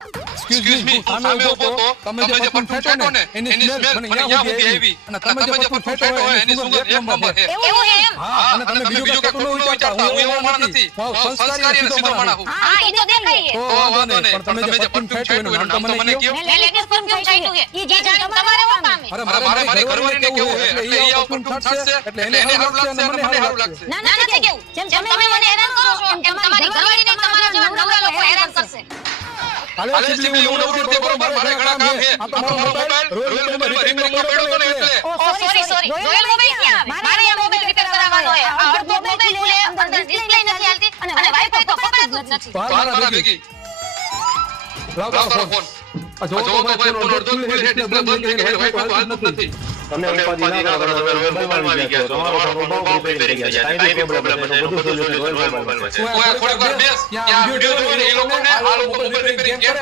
excuse me સામે ઉભો તો તમે જે પરફ્યુમ ફેંકો ને એની સ્મેલ મને ન્યા સુધી આવી અને તમે જે પરફ્યુમ ફેંકો હોય એની સુગંધ એક નંબર છે એવું એમ હા અને તમે બીજું કઈ ખોટું ન વિચારતા હું એવો માણસ નથી હું સંસ્કારી અને સીધો માણસ છું હા ઈ તો દેખાય તો વાંધો નહીં પણ તમે જે પરફ્યુમ ફેંકો એનું નામ તો મને કહો મે લેડીઝ પરફ્યુમ ચાલ્યું છે ઈ જાણ તમારે શું કામ છે અરે મારે મારી ઘરવાળીને કેવું છે એટલે ઈ આ પરફ્યુમ છાડશે એટલે એને સારું લાગશે અને મને સારું લાગશે ના ના નથી કેવું જેમ તમે મને હેરાન કરો છો એમ તમારી ઘરવાળીને તમારા જેવા નવરા લોકો હેરાન કરશે હાલે સિબલી હું નવરો તે બરોબર મારે ઘણા કામ છે આ તો મોબાઈલ રોયલ મોબાઈલ રિપેરિંગમાં પડ્યો તો ને એટલે ઓ સોરી રોયલ મોબાઈલ ક્યાં આવે મારે આ મોબાઈલ રિપેર કરાવવાનો છે આ અડધો મોબાઈલ ખુલે અંદર ડિસ્પ્લે નથી હાલતી અને વાઈફાઈ તો પકડાતું જ નથી મારા ભેગી લાવ ફોન આ જો તો ભાઈ ફોન અડધો ખુલે છે ડિસ્પ્લે બંધ થઈ ગઈ વાઈફાઈ હાલતું નથી તમને ઉપાધિ ના કરો તમે મોબાઈલમાં આવી ગયા છો તમારો મોબાઈલ રિપેરિંગ થઈ જાય કાઈ પ્રોબ્લેમ નથી બધું સોલ્યુશન મોબાઈલમાં છે કોઈ થોડીક વાર બેસ ત્યાં વિડિયો જોઈને એ લોકોને આ લોકો મોબાઈલ રિપેરિંગ કેમ